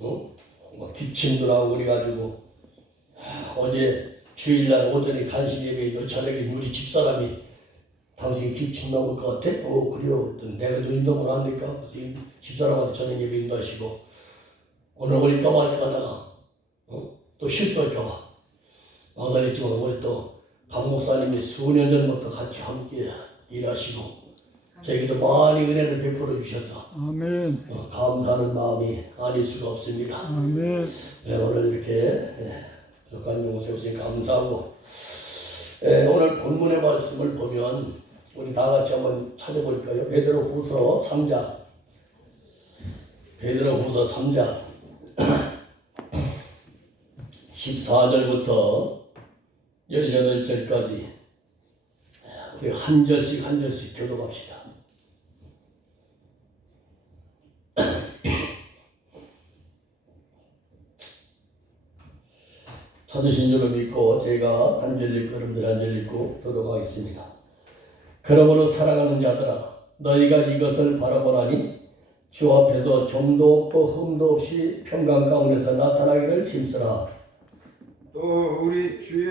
뭐 기침도 나고 그래가지고 어제 주일날 오전에 간식 예배에 저녁에 우리 집사람이 당신이 기침 나올 것 같아? 그래요. 내가 좀 인도를 안 될까? 집사람한테 저녁 예배 인도하시고 오늘 올까 말까 하다가 또 실수할까 봐 망설였지만 오늘 또 강 목사님이 수년 전부터 같이 함께 일하시고 저에게도 많이 은혜를 베풀어 주셔서 아멘. 감사하는 마음이 아닐 수가 없습니다. 아멘. 오늘 이렇게 간증을 세우신 감사하고 오늘 본문의 말씀을 보면 우리 다 같이 한번 찾아볼까요? 베드로후서 3장 베드로후서 3장 14절부터 18절까지 우리 한 절씩 한 절씩 교독합시다. 찾으신 줄을 믿고 제가 한 절 읽고 여러분들 한 절 읽고 교독하겠습니다. 그러므로 사랑하는 자들아 너희가 이것을 바라보라니 주 앞에서 점도 없고 흠도 없이 평강 가운데서 나타나기를 힘쓰라. 또 우리 주의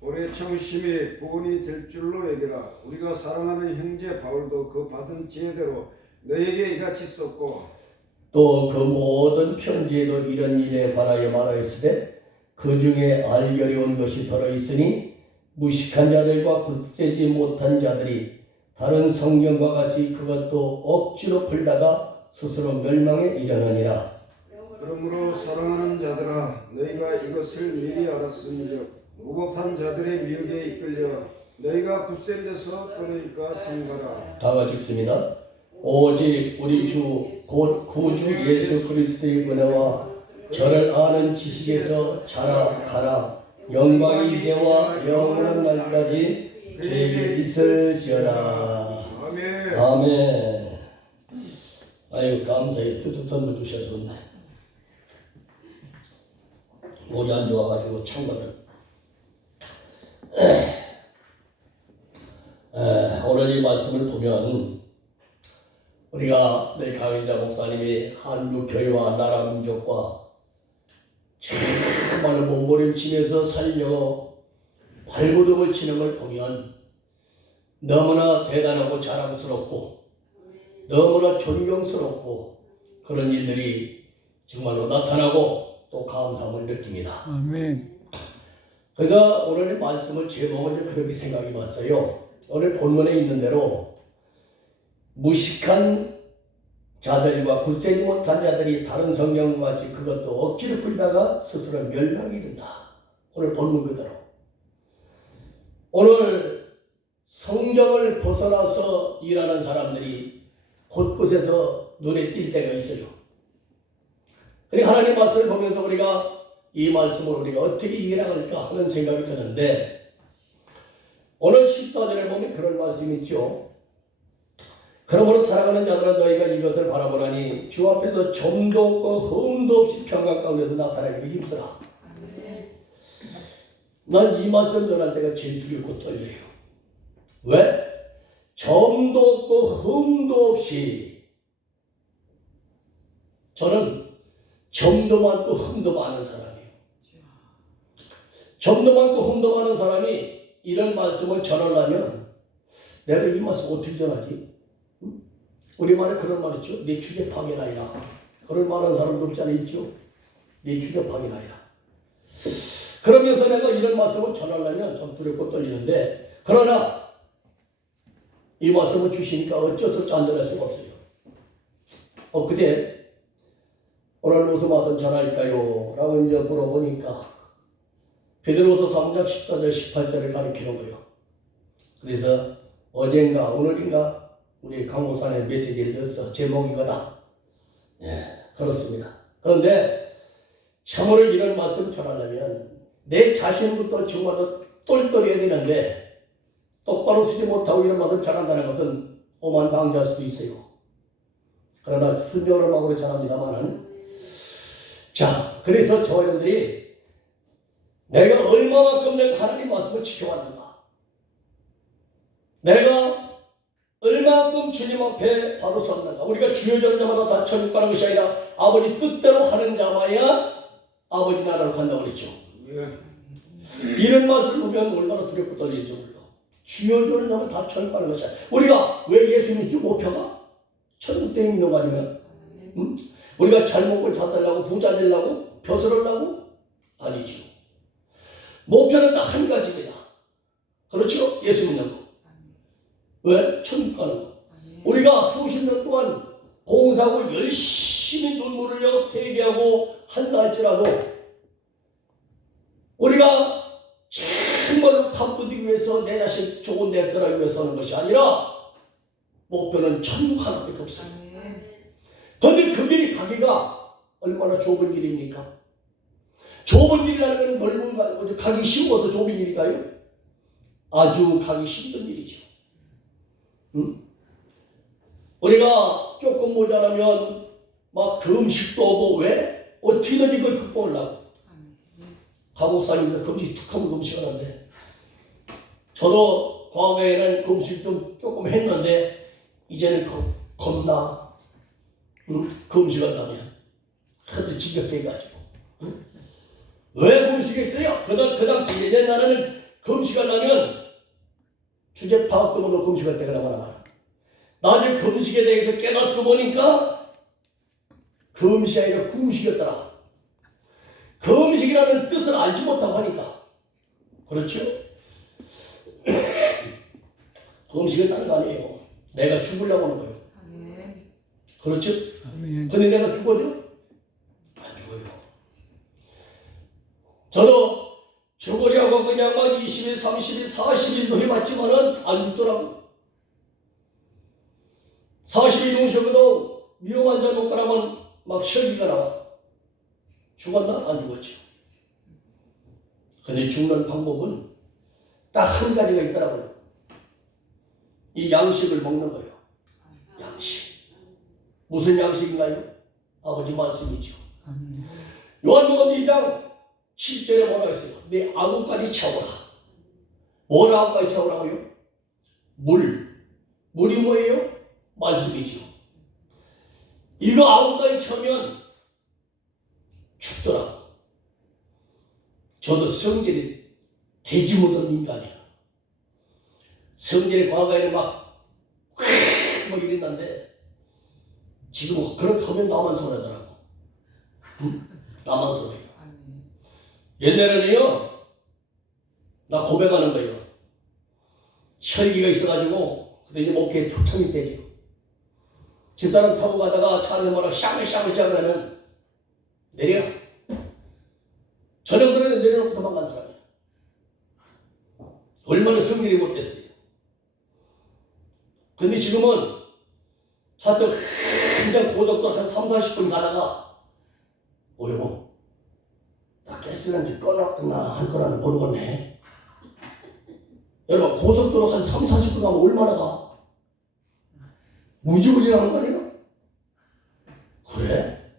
올해 청심이 보온이 될 줄로 여기라. 우리가 사랑하는 형제 바울도 그 받은 지혜대로 너에게 이같이 썼고 또 그 모든 편지에도 이런 일에 관하여 말하였으되 그 중에 알기 어려운 것이 들어있으니 무식한 자들과 굳세지 못한 자들이 다른 성경과 같이 그것도 억지로 풀다가 스스로 멸망에 이르느니라. 그러므로 사랑하는 자들아 너희가 이것을 미리 알았음즉 무법한 자들의 미혹에 이끌려 너희가 굳센 데서 떨어질까 생각하라. 다 같이 읽습니다. 오직 우리 주 곧 구주 예수 그리스도의 은혜와 저를 아는 지식에서 자라가라. 영광이 이제와 영원한 날까지 저에게 있을지어다. 아멘. 아멘. 아이고 감사해. 뜨뜻한 거 주셔서 좋네. 목이 안 좋아가지고 참고를. 오늘 이 말씀을 보면 우리가 내 강인자 목사님이 한국 교회와 나라 민족과 정말 몸부림치면서 살려 발버둥을 치는 걸 보면 너무나 대단하고 자랑스럽고 너무나 존경스럽고 그런 일들이 정말로 나타나고 또 감사함을 느낍니다. 아멘. 그래서 오늘의 말씀을 제목을 그렇게 생각해 봤어요. 오늘 본문에 있는 대로 무식한 자들과 굳세지 못한 자들이 다른 성경과 같이 그것도 억지로 풀다가 스스로 멸망에 이른다. 오늘 본문 그대로. 오늘 성경을 벗어나서 일하는 사람들이 곳곳에서 눈에 띌 때가 있어요. 그러니까 하나님 말씀을 보면서 우리가 이 말씀을 우리가 어떻게 이해할까 하는 생각이 드는데 오늘 14절에 보면 그런 말씀이 있죠. 그러므로 사랑하는 자들아 너희가 이것을 바라보라니 주 앞에서 점도 없고 흠도 없이 평강 가운데서 나타나기를 힘쓰라. 난 이 말씀 전할 때가 제일 두렵고 떨려요. 왜? 점도 없고 흠도 없이. 저는 점도 많고 흠도 많은 사람이에요. 점도 많고 흠도 많은 사람이 이런 말씀을 전하려면 내가 이 말씀 어떻게 전하지? 우리말에 그런 말 있죠. 네 주제 파괴나이라. 그런 말하는 사람도 없지 않아 있죠. 네 주제 파괴나이라. 그러면서 내가 이런 말씀을 전하려면 좀 두렵고 떨리는데 그러나 이 말씀을 주시니까 어쩔 수 없이 안 전할 수가 없어요. 그제 오늘 무슨 말씀 전할까요? 라고 이제 물어보니까 베드로후서 3장 14절 18절을 가리키는 거예요. 그래서 어젠가 오늘인가 우리 강 목사님 메시지를 넣어서 제목이 이거다. 그렇습니다. 그런데 참으로 이런 말씀 전하려면 내 자신부터 정말로 똘똘해야 되는데 똑바로 쓰지 못하고 이런 말씀 전한다는 것은 오만방자할 수도 있어요. 그러나 순종을 막으로 전합니다만은 자, 그래서 저와 여러분들이 내가 얼마만큼 내가 하나님 말씀을 지켜왔는가, 내가 얼마만큼 주님 앞에 바로 섰는가. 우리가 주여 저는 자마다 다 천국 가는 것이 아니라 아버지 뜻대로 하는 자마야 아버지 나라로 간다고 그랬죠. 예. 이런 맛을 보면 얼마나 두렵고 떨리는지 몰라. 주여 저는 자마다 다 천국 가는 것이 아니라. 우리가 왜 예수 믿지 못해가? 천국 때 있는 거 아니면? 응? 우리가 잘 먹고 잘 살려고 부자 되려고 벼슬하려고? 아니죠. 목표는 딱 한 가지입니다. 그렇죠? 예수 믿는 거. 왜? 천국 가는 거. 우리가 수십 년 동안 봉사하고 열심히 눈물을 흘려 회개하고 한다 할지라도 우리가 정말로 탑부디기 위해서 내 자신 좋은 데 떠나기 위해서 하는 것이 아니라 목표는 천국 하나밖에 없어요. 그런데 그 길이 가기가 얼마나 좁은 길입니까? 좁은 길이라는 건 넓은 가기 쉬워서 좁은 일일까요? 아주 가기 힘든 일이죠. 응? 우리가 조금 모자라면 막 금식도 오고 왜? 어떻게든지 그걸 극복하려고. 가목사님들 금식 툭 하면 금식하는데 저도 과거에는 금식 좀 조금 했는데 이제는 겁나 금식한다면 하도 지겹게 해가지고 왜 금식했어요? 그 당시 옛날에는 금식하려면 주제 파악금으로 금식할 때가 많아. 나중에 금식에 대해서 깨닫고 보니까 금식이 아니라 금식이었더라. 금식이라는 뜻을 알지 못하고 하니까. 그렇죠? 금식은 다른 거 아니에요. 내가 죽으려고 하는 거예요. 그렇죠? 근데 내가 죽어줘? 안 죽어요. 저도 죽으려고 그냥 막 20일, 30일, 40일도 해봤지만은 안 죽더라고. 40일 동시에도 위험한 자 놓고 나면 막 혈기가 나와. 죽었나? 안 죽었죠. 근데 죽는 방법은 딱 한 가지가 있더라고요. 이 양식을 먹는 거예요. 양식. 무슨 양식인가요? 아버지 말씀이죠. 요한복음 2장 7절에 뭐라고 했어요? 내 아구까지 채워라. 뭘 아구까지 채우라고요? 물이 뭐예요? 말씀이죠. 이거 아구까지 채우면 죽더라. 저도 성질이 돼지 묻은 인간이야. 성질이 과거에는 막 이랬는데 지금 그렇게 하면 나만 손해더라고. 응? 나만 손해요. 옛날에는요, 나 고백하는 거예요. 혈기가 있어가지고 그때 이제 목회에 초청이 때려. 집사람 타고 가다가 차를 뭐라 샤브샤브샤브 하면 내려. 저녁들은 내려놓고 도망간 사람이야. 얼마나 성질이 못됐어요. 근데 지금은 차도 그냥 고속도로 한 3, 40분 가다가 여보 나 가스렌지 꺼놨나 한 거라는 모르겠네. 여러분 고속도로 한 3, 40분 가면 얼마나 가? 무지무지 하는 거 아니야? 그래?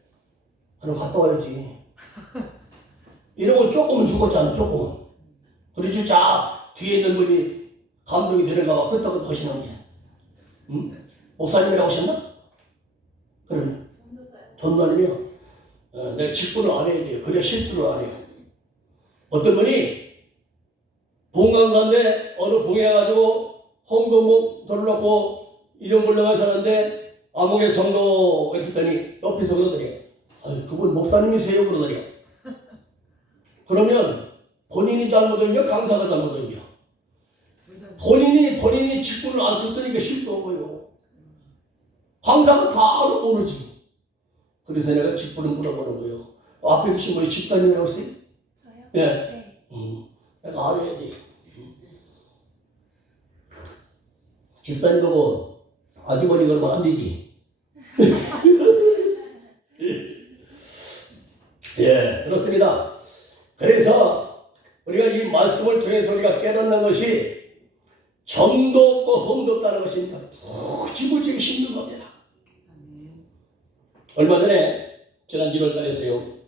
그럼 갔다 와야지. 이러고 조금은 죽었잖아. 조금은. 그렇지. 자 뒤에 있는 분이 감동이 되는가 봐. 끄떡끄떡 하시는 게. 응? 목사님이라고 하셨나? 그러면 전도사님이요. 내가 직분을 안 해야 돼요. 그래야 실수를 안 해요. 어떤 분이 봉강사인데 어느 봉에 가지고 헌금목 돌려놓고 이름 불러가 사는데 암흑의 성도 이렇게 했더니 옆에서 그러더래요. 그분 목사님이세요? 그러더래요. 그러면 본인이 잘못한겨 강사가 잘못한겨? 본인이 직분을 안 썼으니까 실수한 거예요. 강사가 다 모르지. 그래서 내가 직분을 물어보는 거예요. 앞에 계신 분이 집사님이라고 했어요? 저요? 예. 네. 내가 알아야 돼. 집사님 보고 아주머니 그러면 안 되지. 예, 그렇습니다. 그래서 우리가 이 말씀을 통해서 우리가 깨닫는 것이 정도 없고 험도 없다는 것입니다. 무지무지 힘든 겁니다. 얼마 전에 지난 1월 달에서요.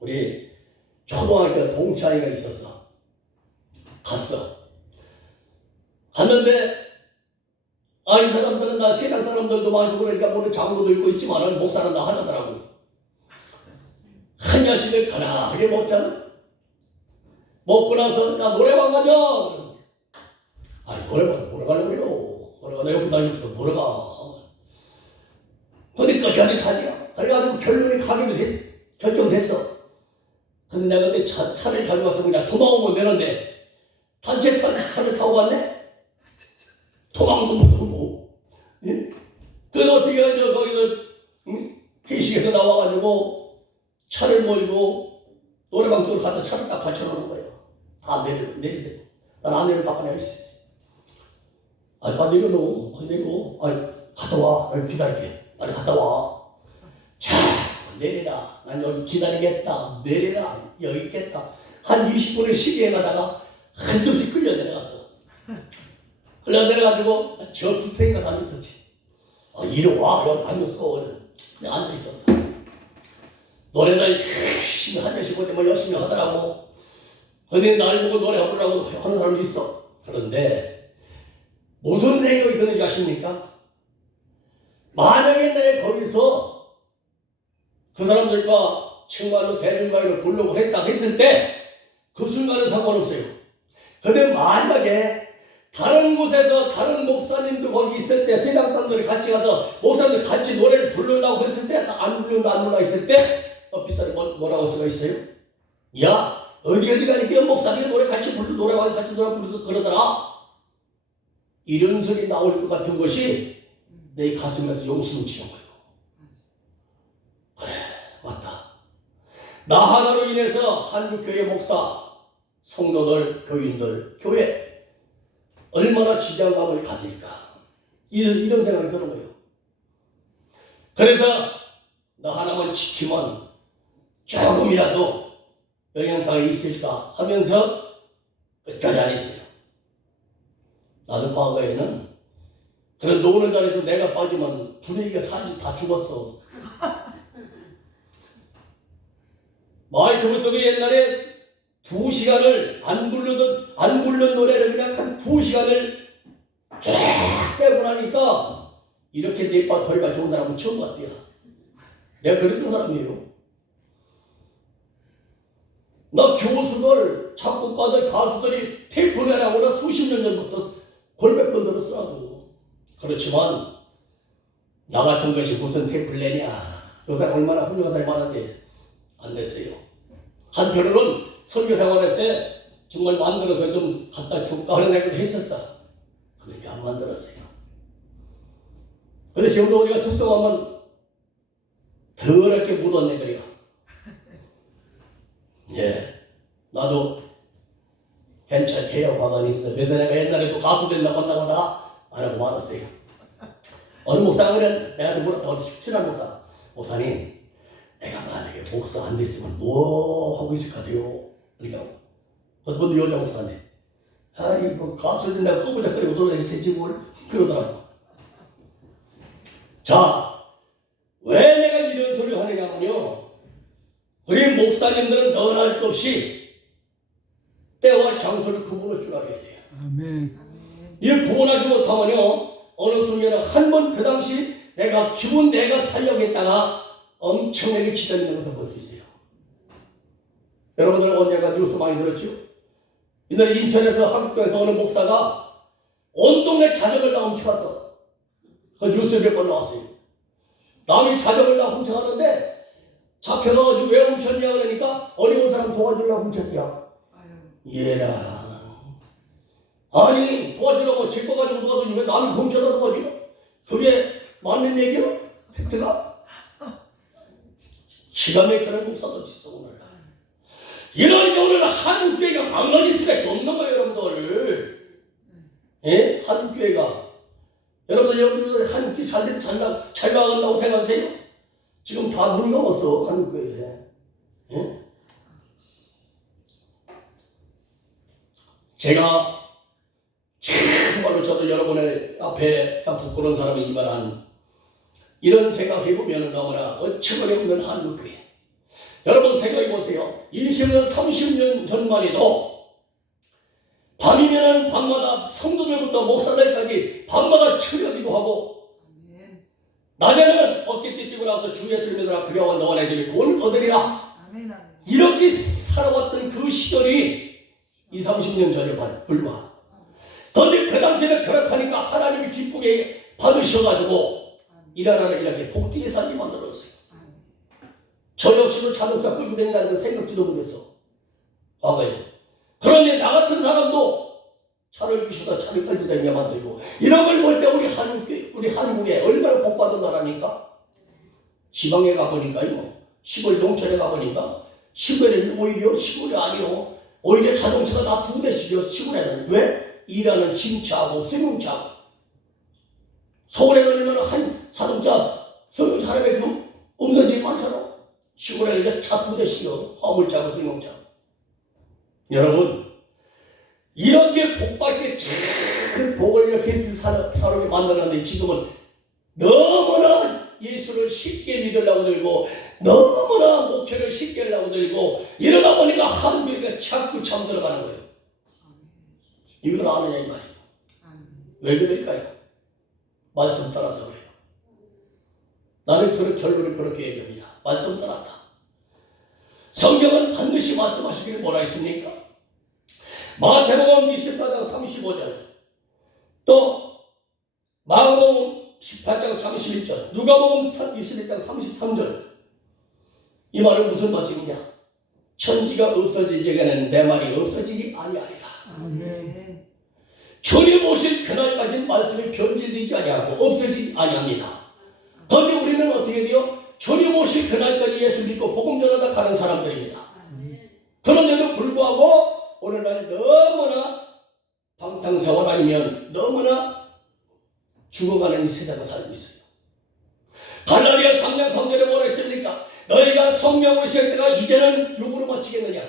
우리 초등학교 동창회가 있었어. 갔어. 갔는데 아, 이 사람들은 나 세상 사람들도 많고 그러니까 물론 장로도 있고 있지만은 목사는 나 하나더라고. 한 잔씩을 가나하게 먹잖아. 먹고 나서 야 노래방 가자. 아 노래방 보러 가려고 그래요. 노래가 내 옆에 다니면서 보러 가. 근데 끝까지 가냐. 그래가지고 결정됐어. 근데 내가 그때 차를 가져와서 그냥 도망오면 되는데 단체 차를 타고 갔네. 도망도 못하고. 예? 그래서 어떻게 하죠? 거기서 회식에서 나와가지고 차를 몰고 노래방 쪽으로 가다 차를 딱 받쳐놓는 거예요. 다 내리대. 난 안 내려 가만히 있어. 아니 빨리 내려놓어. 내리고. 아니 갔다 와. 나 기다릴게. 빨리 갔다 와. 자 내리라. 난 여기 기다리겠다. 내리라. 여기 있겠다. 한 20분을 시계에 가다가 한숨씩 끌려 내려갔어. 끌려 내려가지고 저 구태기 가서 앉았었지. 아 이리 와. 여기 앉았어. 그냥 앉아있었어. 노래를 열심히 한 잔씩 뭐 열심히 하더라고. 근데 날 보고 노래 해보라고 하는 사람도 있어. 그런데 무슨 생각이 드는지 아십니까? 만약에 내가 거기서 그 사람들과 정말로 대중가요를 부르려고 했다 했을 때 그 순간은 상관없어요. 근데 만약에 다른 곳에서 다른 목사님도 거기 있을 때 세상 사람들이 같이 가서 목사님들 같이 노래를 부르려고 했을 때 안 부른다 했을 때 비싸게 뭐라고 할 수가 있어요? 야 어디 가니까 목사님이 노래 같이 노래방에서 같이 노래 부르고 그러더라. 이런 소리 나올 것 같은 것이 내 가슴에서 용수를 치는 거예요. 그래 맞다. 나 하나로 인해서 한국교회 목사, 성도들, 교인들, 교회 얼마나 지장감을 가질까. 이런 생각이 드는 거예요. 그래서 나 하나만 지키면 조금이라도 영향력이 있을까 하면서 끝까지 안 했어요. 나도 과거에는 그런 노는 자리에서 내가 빠지면 분위기가 사실 다 죽었어. 마이크 불떡이 옛날에 2시간을 안 부른 노래를 그냥 한 2시간을 쫙 빼고 나니까 이렇게 내빠 덜바 좋은 사람은 처음 봤대요. 내가 그랬던 사람이에요. 나 교수들, 작곡가들, 가수들이 테이프 내라고 수십 년 전부터 골몇 번 들었으라고. 그렇지만 나 같은 것이 무슨 테이프를 내냐. 요새 얼마나 훌륭한 사람이 많은데 안 냈어요. 한편으로는 선교 생활할 때 정말 만들어서 좀 갖다 줄까 하는 생각도 했었어. 그러니까 안 만들었어요. 근데 지금도 우리가 특성하면 더럽게 묻었네 그래요. 예, 나도 괜찮 개혁화관이 있어. 그래서 내가 옛날에도 가수 된다고 한다고 안 하고 말았어요. 어느 목사가 그래, 내가 물어서 어디 17한 목사님, 내가 만약에 목사 안 됐으면 뭐 하고 있을 것 같아요? 그러니까 어떤 여자 목사님, 이거 가수 된다고 꼬부작거리고 돌아다니지 뭘 그러더라고. 자, 왜 내가 이런 소리 하느냐면요, 우리 목사님들은 너나 것 없이 때와 장소를 구분할 줄 알아야 돼요. 아멘. 이 구분하지 못하면요, 어느 순간에 한 번 그 당시 내가 살려겠다가 엄청나게 지장이 되는 것을 볼 수 있어요. 여러분들 언젠가 뉴스 많이 들었죠? 이날 인천에서 한국교회에서 어느 목사가 온 동네 자전거를 다 훔쳐갔어. 그 뉴스에 몇 번 나왔어요. 남이 자전거를 다 훔쳐갔는데 잡혀가지고 왜 훔쳤냐 그러니까 어려운 사람 도와주려고 훔쳤대요. 얘라. 아니 도와주려고 제거 가지고 도와주니 왜 남이 훔쳐다 도와주냐? 그게 맞는 얘기야? 팩트가? 기가 막히는 목사도 있어 오늘. 이런 경우는 한국교회가 망가질 수밖에 없는 거예요 여러분들. 예? 한국교회가. 여러분들 한국교회 잘 나간다고 생각하세요? 지금 다 물 넘었어 한국교회. 예? 제가 정말로 저도 여러분의 앞에 부끄러운 사람이지만 이런 생각해보면 너무나 어처구니 없는 한국교회. 여러분 생각해보세요. 20년 30년 전만 해도 밤이면 밤마다 성도들부터 목사들까지 밤마다 철야기도 하고 아멘. 낮에는 어깨띠 뛰고 나와서 주 예수를 믿으라 그리하여 너와 내 집이 구원을 얻으리라. 아멘. 아멘. 이렇게 살아왔던 그 시절이 20, 30년 전에 불과. 그런데 그 당시에는 결합하니까 하나님이 기쁘게 받으셔가지고 이 나라를 이렇게 복되게 살게 만들었어요. 저 역시도 자동차 끌고 다닌다는 건 생각지도 못했어. 과거에. 그런데 나 같은 사람도 차를 주셔서 차를 끌고 다니게 만들고 이런 걸 볼 때 우리 한국에 얼마나 복받은 나라니까. 지방에 가보니까요. 시골 농촌에 가보니까 시골에는 오히려 시골이 아니요. 오히려 자동차가 다 2대씩이요. 시골에는. 왜? 일하는 짐차하고 승용차하고. 서울에는 얼마나 한 자동차 승용차 하나밖에 없는 집이 많잖아. 시골에는 차 2대씩이요. 화물차하고 승용차. 여러분 이렇게 복받게 큰 복을 이렇게 사람이 만들었는데 지금은 너무나 예수를 쉽게 믿으려고 들고 너무나 목표를 쉽게 하려고 들고 이러다 보니까 한국에 자꾸 잠들어가는 거예요. 이걸 아느냐 이 말이에요. 왜 그럴까요? 말씀 따라서 그래요. 나는 그 결론을 그렇게 얘기합니다. 말씀 따랐다. 성경은 반드시 말씀하시기를 뭐라 했습니까? 마태복음 24장 35절 또 마가복음 18장 31절 누가복음 21장 33절 이 말은 무슨 말씀이냐? 천지가 없어지기에는 내 말이 없어지기 아니하리라. 아멘. 주님 오실 그날까지 말씀이 변질되지 아니하고 없어지지 아니합니다. 그런데 우리는 어떻게 돼요? 주님 오실 그날까지 예수 믿고 복음 전하다 가는 사람들입니다. 그런데도 불구하고 오늘날 너무나 방탕세월 아니면 너무나 죽어가는 이 세상을 살고 있어요. 갈라디아 3장 3절에 뭐라 했습니까? 너희가 성령으로 시할 때가 이제는 육으로 바치겠느냐?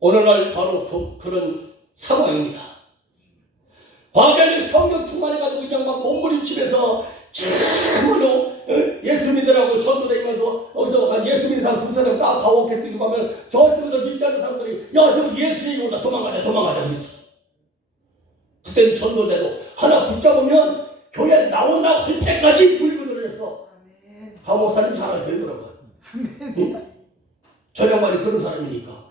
오늘날 바로 그런 상황입니다. 과거에는 성령 충만해가지고 그냥 막 몸부림치면서 참으로 예수 믿으라고 전도다니면서 어디서 예수 믿는 사람 두 사람 딱 가오케 뛰고 가면 저쪽에서 믿지 않는 사람들이 야 저 예수님이 온다 도망가자 그랬어. 그때는 전도대도 하나 붙잡으면 교회 나온다고 할 때까지 물건을 했어. 강 목사님 잘 알거든요 여러분. 응? 저 양반이 그런 사람이니까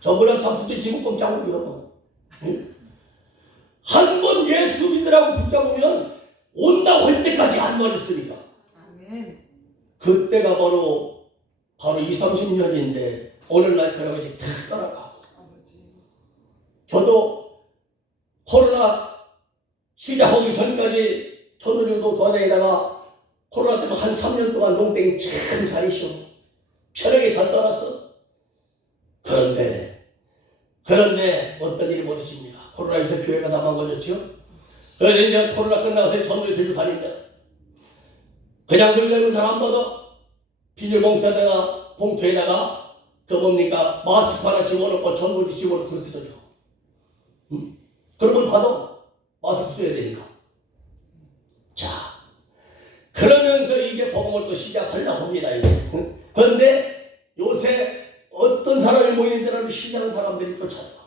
저분랑 다 붙들기면 꼼짝 못해요. 한 번 예수 믿으라고 붙잡으면 온다고 할 때까지 안 버렸으니까. 그때가 바로 20, 30년인데 오늘날 그런 것이 다 떠나가고. 저도 코로나 시작하기 전까지 전도 정도 도와다니다가 코로나 때문에 한 3년 동안 농땡이 잘 쉬어. 편하게 잘 살았어. 그런데 어떤 일이 벌어집니다. 코로나19 교회가 다 망가졌죠. 그래서 이제 코로나 끝나서 전도에 들고 다닙니다. 그냥 들고 다니는 사람 안 받아. 비닐봉투에다가 뭡니까 마스크 하나 집어넣고 전도지 집어넣고 그렇게 써줘. 응? 그러면 받아. 마스크 써야 되니까. 자, 그러면서 이게 복음을 또 시작하려고 합니다. 응? 그런데 요새 어떤 사람이 모이는지 알아도 시작하는 사람들이 또 찾아.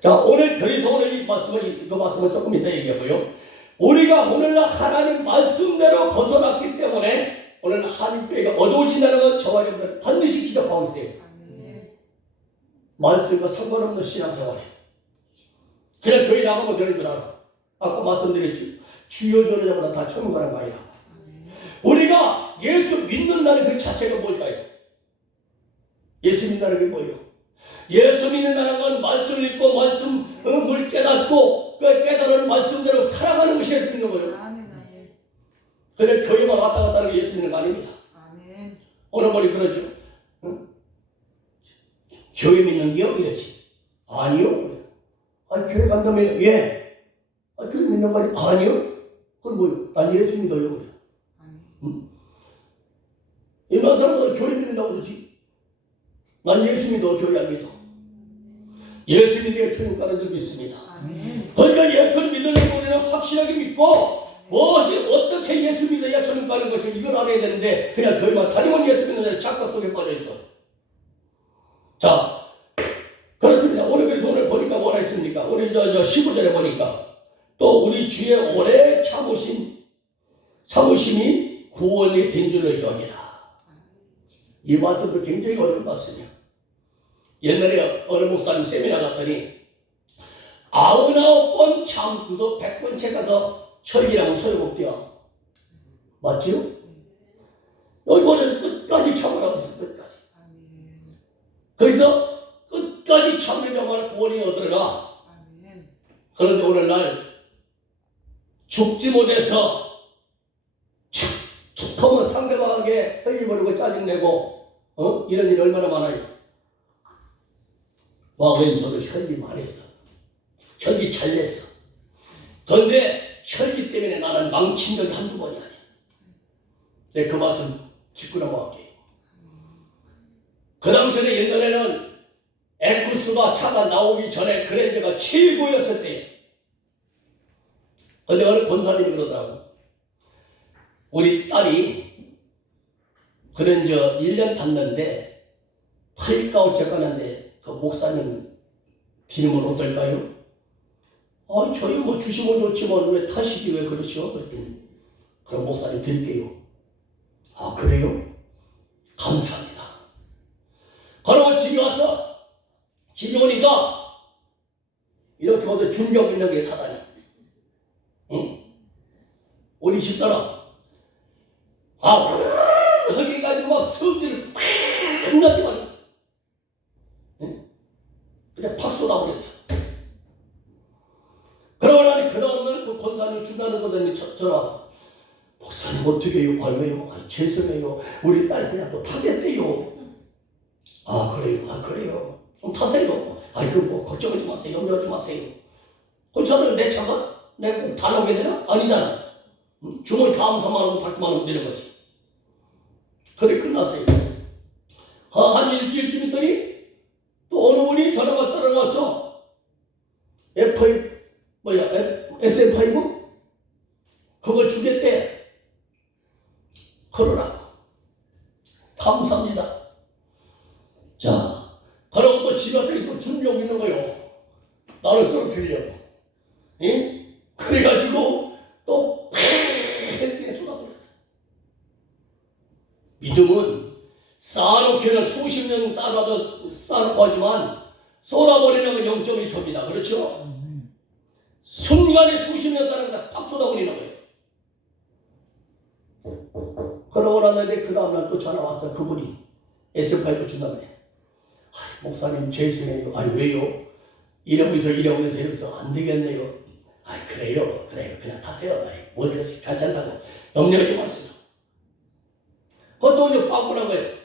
자, 그래서 오늘 이 말씀은 조금 이따 얘기하고요. 우리가 오늘날 하나님 말씀대로 벗어났기 때문에 오늘 하나님께가 어두워진다는 건 저와 여러분들 반드시 기억하고 있어요. 말씀과 상관없는 신앙생활이에요. 그냥 교회 나가면 되는 줄 알아. 아까 말씀드렸지. 주여 전자보다 다 천국 가는 거 아니라. 우리가 예수 믿는다는 그 자체가 뭘까요? 예수 믿는다는 게 뭐예요? 예수 믿는다는 건 말씀을 읽고 말씀을 깨닫고 그 깨달은 말씀대로 살아가는 것이 예수 믿는 거예요. 그래 교회만 왔다 갔다 하는 게 예수 믿는 거 아닙니다. 오늘 머리 그러죠. 응? 교회 믿는 게요? 이랬지. 아니요. 교회 간다면 예. 교회 믿는 거 아니요. 그건 뭐예요? 난 예수 믿어요. 그래. 응? 일반 사람들은 교회 믿는다고 그러지. 난 예수 믿어. 교회 안 믿어. 예수 믿는 게 천국 가는 줄 믿습니다. 그러니까 예수를 믿으려면 우리는 확실하게 믿고 무엇이 어떻게 예수 믿어야 천국 가는 것을 이걸 알아야 되는데 그냥 교회만 다니면 예수 믿는 자를 착각 속에 빠져 있어. 자, 그렇습니다. 그래서 우리 15절에 보니까 또 우리 주의 오래 참으심이 구원이 된 줄로 여기라. 이 말씀도 굉장히 어려운 말씀이야. 옛날에 어느 목사님 세미나 갔더니 99번 참고서 100번 책가서 혈기라면 소용없대요. 맞지요? 여기 보내서 끝까지 참으라고 했어. 끝까지. 거기서 끝까지 참는 자만 구원이 얻으리라. 그런데 오늘날 죽지 못해서 툭하면 상대방에게 혈기 버리고 짜증내고 이런 일이 얼마나 많아요. 과거엔 저도 혈기 많이 했어. 혈기 잘 냈어. 그런데 혈기 때문에 나는 망친 적이 한두 번이 아니야. 그 말씀 짚고 넘어갈게요. 그 당시에 옛날에는 에쿠스가 차가 나오기 전에 그랜저가 최고였을 때예요. 근데 어느 권사님이 그러더라고. 우리 딸이 그랜저 1년 탔는데 팔까 어쩌고하는데 그 목사님 기름은 어떨까요? 저희 뭐 주시면 좋지만 왜 타시지 왜 그러시오? 그랬더니 그럼 목사님 드릴게요. 아 그래요? 감사합니다. 그러고 집에 와서 집에 오니까 이렇게 와서 준비하고 있는 게 사단이야. 응? 우리 집사람 거기 가지고 막 성질을 팍 나지만 그냥 팍 쏟아버렸어. 그러고 나니 그 다음날 그 권사님 준비하는 거더니 전화 와서 목사님 어떻게 해요? 왜요? 죄송해요. 우리 딸 그냥 또 타겠대요. 그래요. 좀 타세요. 그럼 뭐 걱정하지 마세요. 염려하지 마세요. 그렇잖아요. 내 차가 내가 꼭 다 나오게 되나? 아니잖아. 주머니 다 암사만 하고 밟기만 하면 되는 거지. 그래 끝났어요. 한 일주일쯤 있더니 또 어느 분이 전화가 따라와서 SM5? 그걸 주겠대. 그러라. 감사합니다. 자, 그러고 또 집에 왔더니 또 준비하고 있는 거요. 나를 쓰러뜨리려고. 예? 그래가지고 또 팽팽 쏟아버렸어. 믿음은 쌓아놓기는 수십 년 쌓아놓고 하지만 쏟아버리는 건 0.1초입니다. 그렇죠? 순간에 수십 년 쌓아놓고 팍 쏟아버리는 거예요. 그러고 났는데 그 다음날 또 전화 왔어. 그분이 SM5 준다고 해. 목사님 죄송해요. 왜요? 이러고 해서 안 되겠네요. 그래요. 그냥 타세요. 뭘 그렇게 괜찮다고 염려하지 마세요. 그것도 이제 빠꾸난 거예요.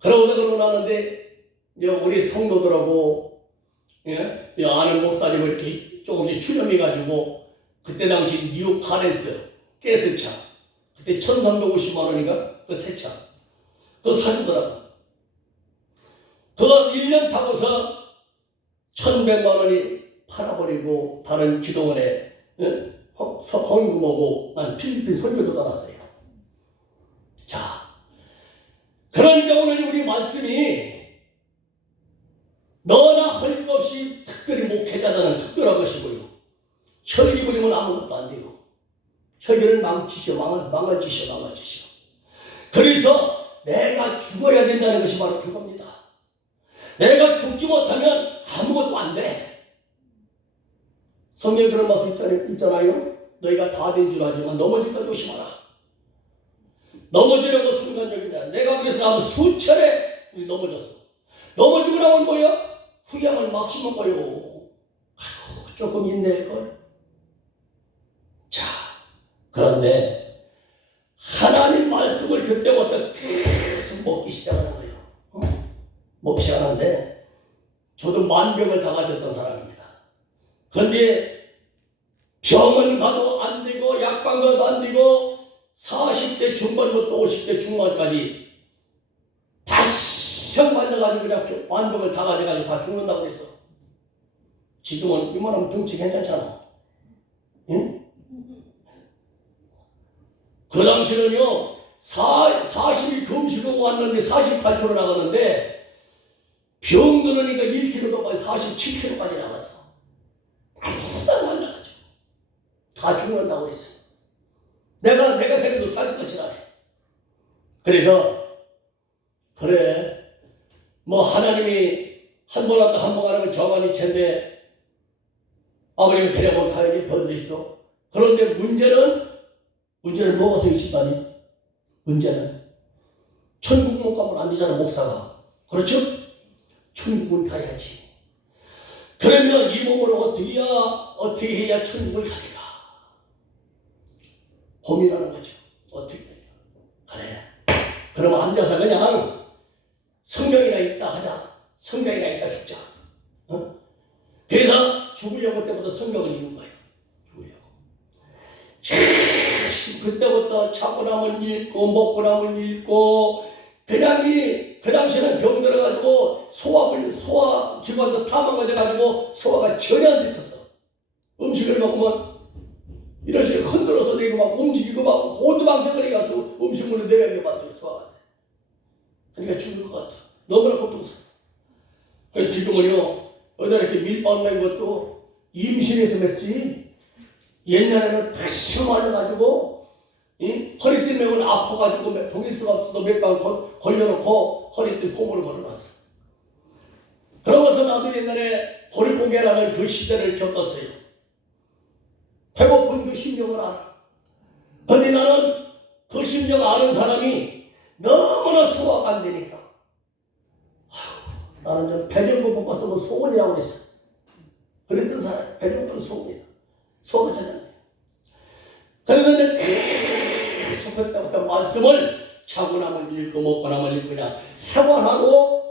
그러고 나는데 이제 우리 성도들하고 아는 목사님을 이렇게 조금씩 출연해가지고 그때 당시 뉴 카렌스 가스차 그때 1,350만 원인가 그 새 차 그거 사주더라고. 그거 1년 타고서 1,100만 원이 팔아버리고 다른 기도원에 헌금하고 난 필리핀 선교도 떠났어요. 자, 그러니까 오늘 우리 말씀이 너나 할 것 없이 특별히 목회자다는 특별한 것이고요. 혈기 부리면 아무것도 안 돼요. 혈기를 망가지셔. 그래서 내가 죽어야 된다는 것이 바로 그겁니다. 내가 죽지 못하면 아무것도 안 돼. 성경에 그런 말씀 있잖아요. 너희가 다 된 줄 알지만 넘어질까 조심하라. 넘어지는 건 순간적이다. 내가 그래서 나도 수차례 넘어졌어. 넘어지고 나면 뭐야? 후회하면 막 심은 거요. 조금 인내할. 자, 그런데 하나님 말씀을 그때부터 계속 먹기 시작하는 거예요. 먹기 시작하는데 저도 만병을 다 가졌던 사람입니다. 그런데 병원 가도 안 되고 약방 가도 안 되고 40대 중반부터 50대 중반까지 다시형 말려가지고 그냥 만병을 다 가져가지고 다 죽는다고 그랬어. 지금은 이만하면 등치 괜찮잖아. 응? 그 당시는요 40일 금식하고 왔는데 48kg 나갔는데 병 들으니까 1kg도 거의 47kg까지 나갔어. 바싹 말라가지고 다 죽는다고 그랬어. 내가 생각도 살것이 나네. 그래서 그래 뭐 하나님이 한 번 왔다 한 번 가는 건 정한이 챈데 아버지가 데려가면 가야지 벌써 있어. 그런데 문제는 뭐가 생기다니? 문제는 천국 못 가면 안 되잖아, 목사가. 그렇죠? 천국은 가야지. 그러면 이 몸을 어떻게 해야 천국을 가리라? 고민하는 거죠. 어떻게 해야? 그래. 그럼 앉아서 그냥 성경이나 읽다 하자. 성경이나 읽다 죽자. 어? 그래서 죽으려고 때부터 성경을 읽는 거예요. 죽으려고. 그때부터 자고 나면 읽고 먹고 나면 읽고 그냥 그 당시에는 병 들어가지고 소화기관도 다 망가져가지고 소화가 전혀 안 됐었어. 음식을 먹으면 이런 식으로 흔들어서 내고 막 움직이고 막 고두방정거리 가서 음식물을 내려게 만들어 소화가 돼. 그러니까 죽을 것 같아. 너무나 고통스러워. 그래서 지금은요 어디 이렇게 밀빵 낸 것도 임신해서 맺지. 옛날에는 팍 말려가지고 허리띠 매면 아파가지고 독일 수가 없어서 몇방 걸려놓고 허리띠 폼으로 걸어놨어. 그러면서 나도 옛날에 보릿고개라는 그 시대를 겪었어요. 배고픈 그 심정을 알아. 근데 나는 그 심정 아는 사람이 너무나 소화가 안 되니까 나는 좀 배정도 못 봤으면 소원이라고 그랬어. 그랬던 사람 배정도는 소원이다. 소원을 찾았네. 그래서 이제 계속 그때부터 말씀을 자고 나면 읽고 먹고 나면 읽고 그냥 생활하고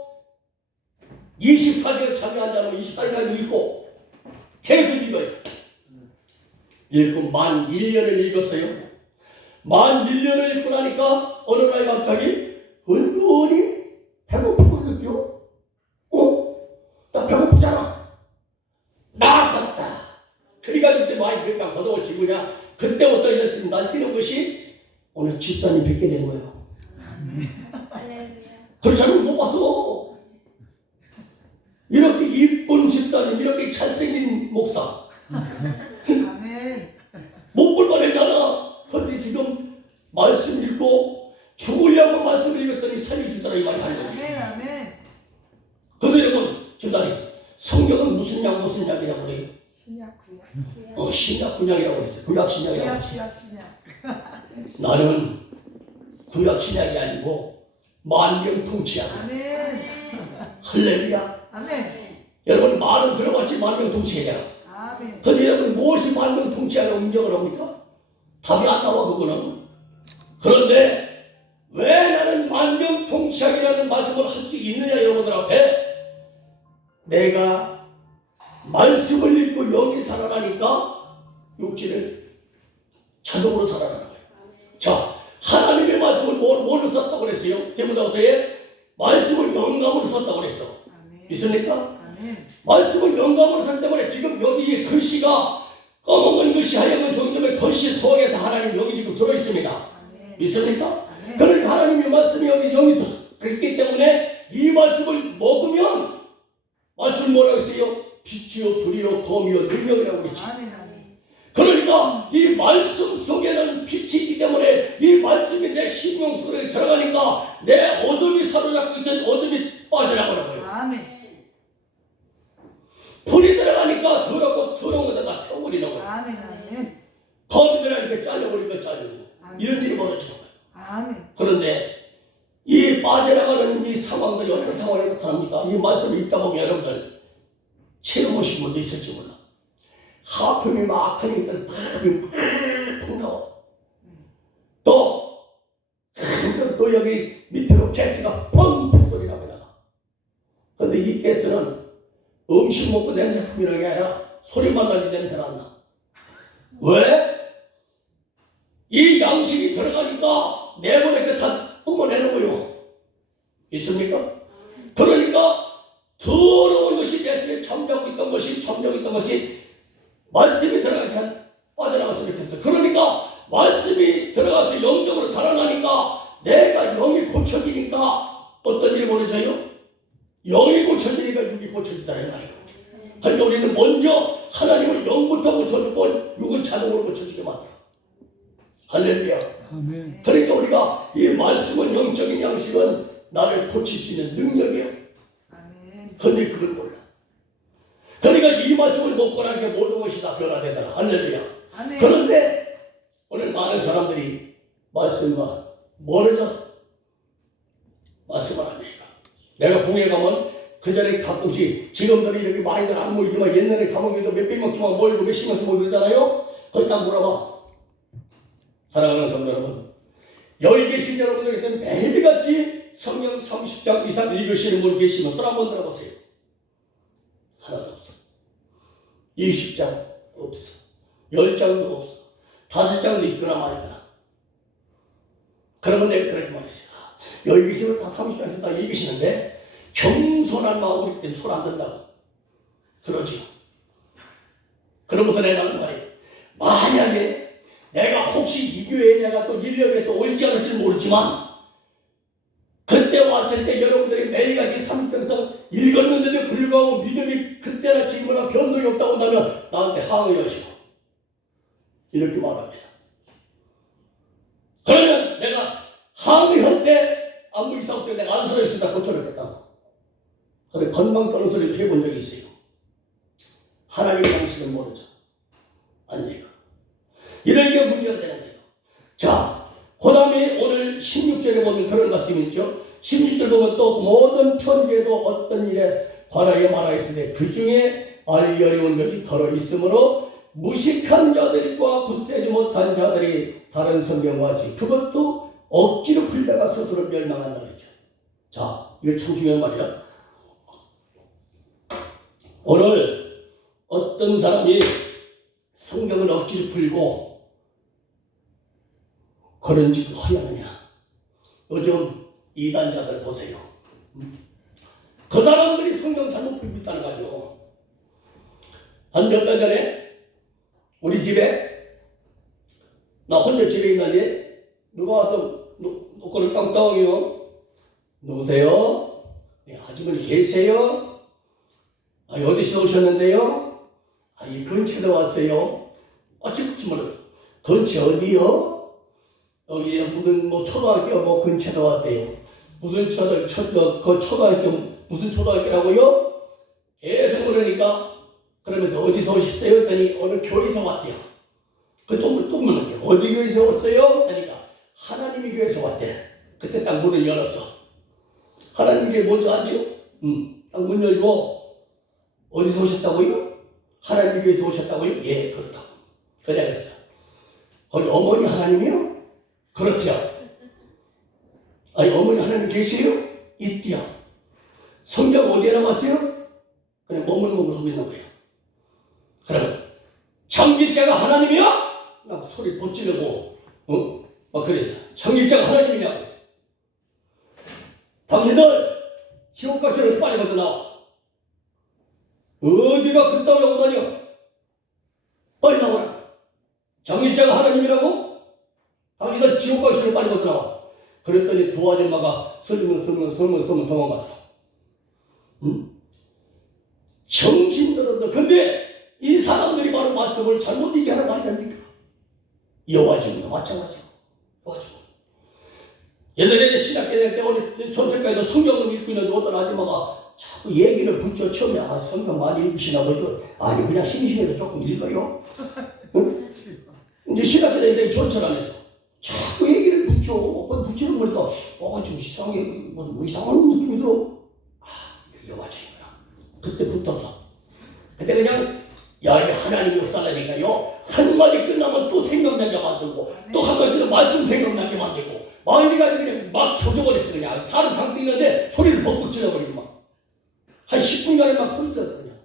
24시간 잠이 안 자면 24시간 읽고 계속 읽어요. 읽고 만 1년을 읽었어요. 만 1년을 읽고 나니까 어느 날 갑자기 은근히 배고픔을 느껴. 나 배고프잖아. 나섰다. 그러니까 그때 많이 몇방 걷어오지 그냥 그때부터 이랬으면 날뛰는 것이 오늘 집사님 뵙게 된 거예요. 그렇잖아요. 못 봤어. 이렇게 이쁜 집사님, 이렇게 잘생긴 목사. 못 볼 뻔했잖아. 그런데 지금 말씀 읽고 죽으려고 말씀을 읽었더니 살려주더라 이 말이 하려고. 그래서 여러분 집사님 성경은 무슨 약이라고 그래요? 신약 구약. 신약 구약이라고 했어요. 구약 신약이라고 했어요. 구약 신약. 나는 구약 신약이 아니고 만병통치약. 아멘. 할렐루야. 아멘. 여러분 말은 들어봤지 만병통치약이야. 아멘. 근데 여러분 무엇이 만병통치약으로 인정을 합니까? 답이 안 나와 그거는. 그런데 왜 나는 만병통치약이라는 말씀을 할 수 있느냐 여러분들 앞에 내가 말씀을 읽고 영이 살아나니까 육체는 자동으로 살아나는 거예요. 자, 하나님의 말씀을 뭘로 썼다고 그랬어요? 디모데후서에 말씀을 영감으로 썼다고 그랬어. 믿습니까? 아멘. 말씀을 영감으로 썼기 때문에 지금 여기 글씨가 검은 글씨, 하얀 종이의 글씨 속에 다 하나님 여기 지금 들어있습니다. 믿습니까? 그러니까 하나님의 말씀이 여기 영이 들어있기 때문에 이 말씀을 먹으면 말씀 뭐라고 했어요? 빛이요 불이요 검이요 능력이라고 그러지. 그러니까 이 말씀 속에는 빛이 있기 때문에 이 말씀이 내 심령 속에 들어가니까 내 어둠이 사로잡고 있던 어둠이 빠져나가는 거예요. 불이 들어가니까 더러운 것들 다 태워버리는 거예요. 검이 들어가니까 잘려버리니까 잘리고 이런 일이 벌어지는 거예요. 그런데 이 빠져나가는 이 상황들이 어떤 상황이 나타납니까? 이 말씀을 읽다 보면 여러분들 체험하신 분도 있을지 몰라. 하품이 막 하니까 팍 나와. 또 여기 밑으로 가스가 펑 소리 나고. 근데 이 가스는 음식 먹고 냄새 풍기는 게 아니라 소리만 나지 냄새가 안 나. 왜? 이 양식이 들어가니까 내보내게 다 뿜어내는 거요. 있습니까? 그러니까 더러운 것이 내 속에 잠자고 있던 것이 말씀이 들어가니까 빠져나갔으면 좋겠다. 그러니까 말씀이 들어가서 영적으로 살아나니까 내가 영이 고쳐지니까 어떤 일이 벌어져요? 영이 고쳐지니까 육이 고쳐지다 이 말이에요. 그러니까 우리는 먼저 하나님을 영부터 고쳐주고 육을 자동으로 고쳐주게 만들어. 할렐루야. 아멘. 그러니까 우리가 이 말씀은 영적인 양식은 나를 고칠 수 있는 능력이에요. 아멘. 그런데 그걸 몰라. 그러니까 이 말씀을 먹고 나니까 모든 것이 다 변화되더라. 할렐루야. 아멘. 그런데 오늘 많은 사람들이 말씀과 멀어져 말씀을 안 해요. 내가 궁에 가면 그 전에 가끔씩 지금들이 이렇게 많이들 안 모이지만 옛날에 가보기도 몇백 명쯤만 모이고 몇십 명쯤 모이고 그러잖아요. 거기 딱 물어봐. 사랑하는 성도 여러분, 여기 계신 여러분들께서는 매일같이 성경 30장 이상 읽으시는 분 계시면 손 한번 들어보세요. 하나도 없어. 20장 없어. 10장도 없어. 5장도 있거나 말거나. 그러면 내가 그렇게 말했어요. 여기 계시면 다 30장에서 다 읽으시는데 겸손한 마음으로 때문에 손 안 든다고. 그러지. 그러면서 내가 하는 말이에요. 만약에 내가 혹시 이 교회에 내가 또 1년에 또 올지 않을지 모르지만 그때 왔을 때 여러분들이 매일같이 30장에서 읽었는데도 불구하고 믿음이 그때나 지금이나 변동이 없다고 한다면 나한테 항의하시오. 이렇게 말합니다. 그러면 내가 항의할 때 아무 이상 없어요. 내가 안 서있으다 고쳐놓겠다고. 그래 건강 떠는 소리를 해본 적이 있어요. 하나님의 양식은 모르죠. 아니에요. 이런 게 문제가 되는 거예요. 자, 그 다음에 오늘 16절에 보면 그런 말씀이 있죠. 16절 보면 또 모든 천지에도 어떤 일에 관하여 말하였으되 그 중에 알기 어려운 것이 더러 있으므로 무식한 자들과 굳세지 못한 자들이 다른 성경과 같이 그것도 억지로 풀다가 스스로 멸망한다 그랬죠. 자, 이게 참 중요한 말이야. 오늘 어떤 사람이 성경을 억지로 풀고 그런 짓 하느냐. 요즘 이단자들 보세요. 그 사람들이 성경 잘못 풀고 있다는 거죠. 한 몇 달 전에 우리 집에 나 혼자 집에 있는데 누가 와서 노크를 땅땅이요. 누구세요? 네, 아주머니 계세요? 아, 어디서 오셨는데요? 아, 이 근처에서 왔어요. 어찌 몰랐어. 근처 어디요? 여기 무슨 뭐 초등학교 뭐 근처에서 왔대요. 무슨 초등학교 무슨 초등학교라고요? 계속 그러니까 그러면서 어디서 오셨어요? 했더니 어느 교회에서 왔대요. 또 물을게요. 어디 교회에서 왔어요? 그러니까 하나님의 교회에서 왔대. 그때 딱 문을 열었어. 하나님 교회 먼저 하죠? 딱 문 열고 어디서 오셨다고요? 하나님 교회에서 오셨다고요? 예, 그렇다고. 그래 그랬어. 거기 어머니 하나님이요? 그렇대요. 아니 어머니 하나님 계세요? 있대요. 성경 어디에 남았어요? 그냥 머물머물 하고 있는 거예요. 그러면 참길자가 하나님이야? 막 소리 못 지르고 막 그래. 참길자가 하나님이냐고. 당신들 지옥가시를 빨리 먼저 나와. 어디가 그따위로 오다니요? 빨리 나오라. 참길자가 하나님이라고? 당신들 지옥가시를 빨리 먼저 나와. 그랬더니 두 아줌마가 설문 도망가더라. 정신들어서. 근데 이 사람들이 바로 말씀을 잘못 얘기하는 말이 아닙니까? 여호와지문도 마찬가지고. 여호와지문. 옛날에 신학교 때 우리 전설까지도 성경을 읽고 있는데 어떤 아줌마가 자꾸 얘기를 붙여. 처음에 성경 많이 읽으시나 보죠. 아니 그냥 심심해서 조금 읽어요. 응? 이제 신학교 때 전철 안에서 자꾸 얘기를 붙여. 붙이는 거니까 좀 이상해. 뭐 이상한 느낌이 들어. 여호와지문이구나. 그때 붙었어. 그때 그냥 야, 이게 하나님이 역사라니까요. 한마디 끝나면 또 생각나게 만들고, 또 한마디 말씀 생각나게 만들고, 마음이 가지고 그냥 막 조져버렸어, 그냥. 사람 장도 있는데 소리를 벅벅 질러버리고 막. 한 10분간에 막 소리 졌어, 그냥.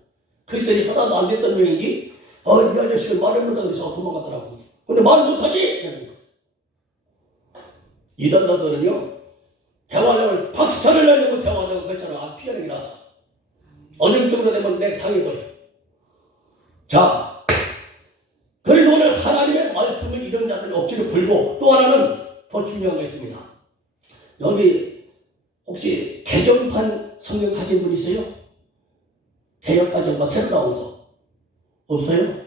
그랬더니 하나도 안 됐던 명이지, 이 아저씨는 말을 못하고 저 도망가더라고. 근데 말을 못하지? 이단자들은요, 대화를 박살을 내려고 대화하려고 그랬잖아. 피하는 게 나서. 어느 정도 되면 내가 당해버려. 자, 그래서 오늘 하나님의 말씀을 이런 자들이 억지로 풀고 또 하나는 더 중요한 거 있습니다. 여기 혹시 개정판 성경 가진 분 있어요? 개혁 가정과 새로 나온 거 없어요?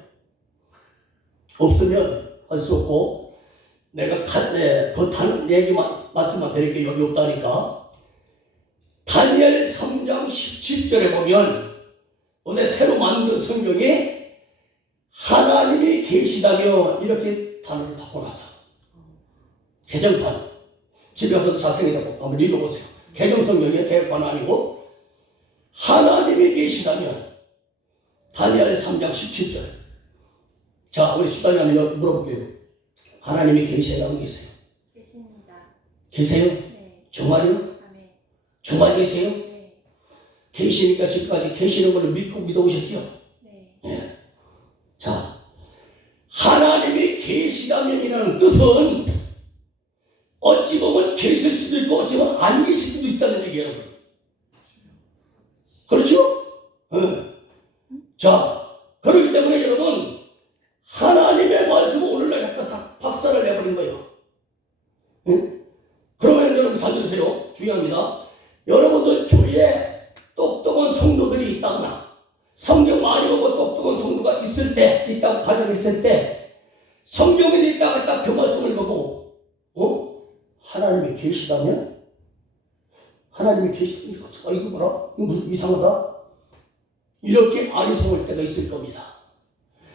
없으면 할 수 없고 내가 그 얘기만 말씀만 드릴게요. 여기 없다니까. 다니엘 3장 17절에 보면 어제 새로 만든 성경에 하나님이 계시다면 이렇게 단어를 바꿔놨어. 개정판. 집에 가서 자세히 한번 읽어보세요. 개정성경이 개혁판 아니고 하나님이 계시다면 다니엘 3장 17절. 자, 우리 집사님한테 물어볼게요. 하나님이 계세요? 안 계세요? 계십니다. 계세요? 네. 정말요? 아멘. 정말 계세요? 네. 계시니까 지금까지 계시는 걸 믿고 믿어오셨죠? 네. 예. 자, 하나님이 계시다면이라는 뜻은 어찌 보면 계실 수도 있고 어찌 보면 안 계실 수도 있다는 얘기예요, 여러분. 그렇죠? 자, 그렇기 때문에 여러분 하나님의 말씀은 오늘날 약간 박살을 내버린 거예요. 그러면 여러분 잘 들으세요. 중요합니다. 여러분들 교회에 똑똑한 성도들이 있다거나 성경 많이 보고 똑똑한 성도가 있을 때, 있다고 가정이 있을 때 성경에 있다가 딱 그 말씀을 보고 하나님이 계시다면? 하나님이 계시다면 이거 뭐라? 이거 무슨 이상하다? 이렇게 아리송할 때가 있을 겁니다.